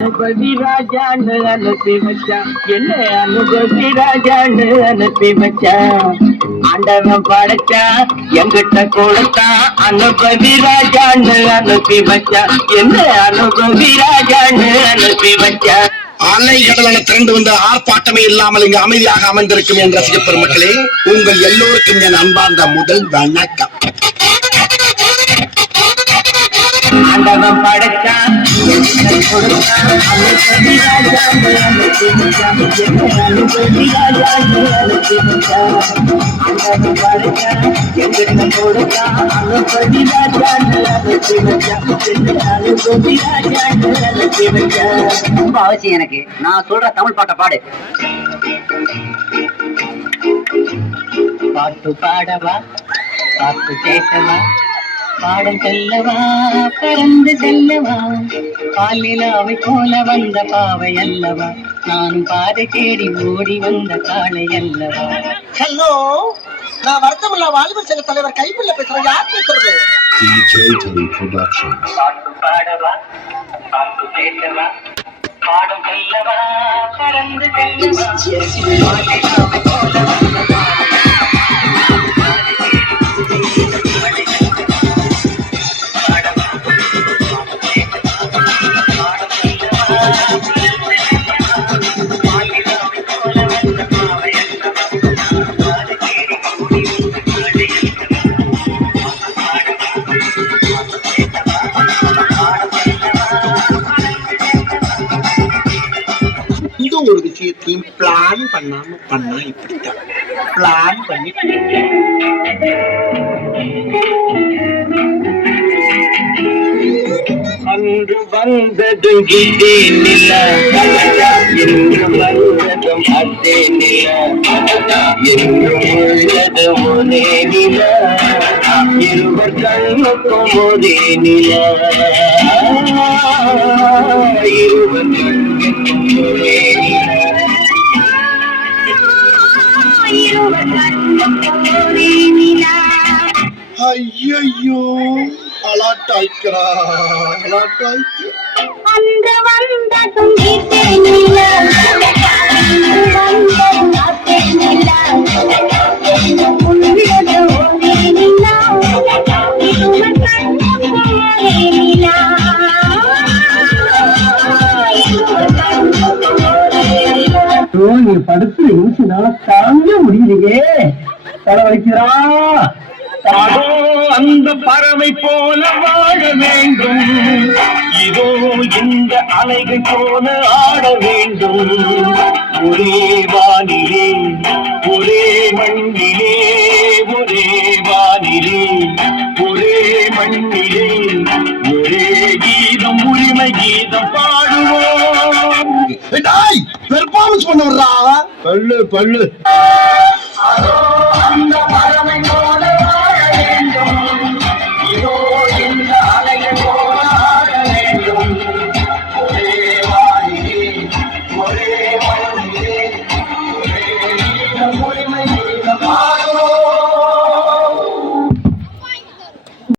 அனுபவி ராஜான்னு அனுப்பி வச்சான், என்ன அனுபவி ராஜான்னு அனுப்பி வச்சான். ஆண்டவன் படைச்சான், எங்கிட்ட கொடுத்தான். அனுபவி ராஜான்னு அனுப்பி வச்சான், என்ன அனுபவி ராஜான்னு அனுப்பி வச்சான். அலை கடலான திரண்டு வந்த ஆர்ப்பாட்டமே இல்லாமல் இங்கு அமைதியாக அமைந்திருக்கும் என் ரசிக பெருமக்களே, உங்கள் எல்லோருக்கும் என் அன்பார்ந்த முதல் வணக்கம். ஆண்டவன் படைச்சான், கொடுத்தான். அனுபவி ராஜான்னு அனுப்பி வச்சான், என்ன அனுபவி ராஜான்னு அனுப்பி வச்சான். ஆண்டவன் படைச்சான், எங்கிட்ட கொடுத்தான். அனுபவி ராஜான்னு அனுப்பி வச்சான், என்ன அனுபவி ராஜான்னு அனுப்பி வச்சான். ரொம்ப அவசியம் எனக்கு. நான் சொல்ற தமிழ் பாட்டை பாடு. பாட்டு பாடவா, பாட்டு பேசவா, பாடம் சொல்லவா, பறந்து செல்லவா, பாலிலாவை போல வந்த பாவை அல்லவா, நானும் பாதை தேடி ஓடி வந்த காளை அல்லவா. ஹலோ, நான் வருத்தமில்ல வாலிபர் சங்க தலைவர் கைப்பிள்ள பேசுறேன். யார் பேசுறது? பாட்டு பாடவா, பாட்டு பேசவா, பாடம் சொல்லவா, பறந்து செல்லவா, பாலிலாவை போல வந்த பாவை ஒரு விஷயத்தையும் பிளான் பண்ணாம பண்ணா இப்படித்தான். பிளான் பண்ணி அன்று வந்ததும் இதே நில, என்று வந்ததும் அதே நில, என்றும் உள்ளது ஒரே நில, இருவர் கண்ணுக்கும் ஒரே நில, இருவர் கண்ணுக்கும் ஒரே நில, இருவர் கண்ணுக்கும் ஒரே நில. ஐயோ அலாட்டாய்க்கிறா, அலாட்டாய்க்கு. அன்று வந்ததும் இதே நில, வந்ததும் அதே நில, உள்ளது ஒரே நில, இருவர் கண்ணுக்கும் ஒரே நில, இருவர் கண்ணுக்கும் ஒரே நில. நீ படுத்து நிமிஷம் தாங்க முடியலையே, தலைவலிக்கிறா. அதோ அந்த பறவை போல வாழ வேண்டும், இதோ இந்த அலைகள் போல ஆட வேண்டும். ஒரே வானிலே, ஒரே மண்ணிலே, ஒரே வானிலே, ஒரே மண்ணிலே, ஒரே கீதம், உரிமை கீதம் பாடுவோம். பெர்ஃபார்மன்ஸ் பண்ண விடுறா. பல்லு பல்லு.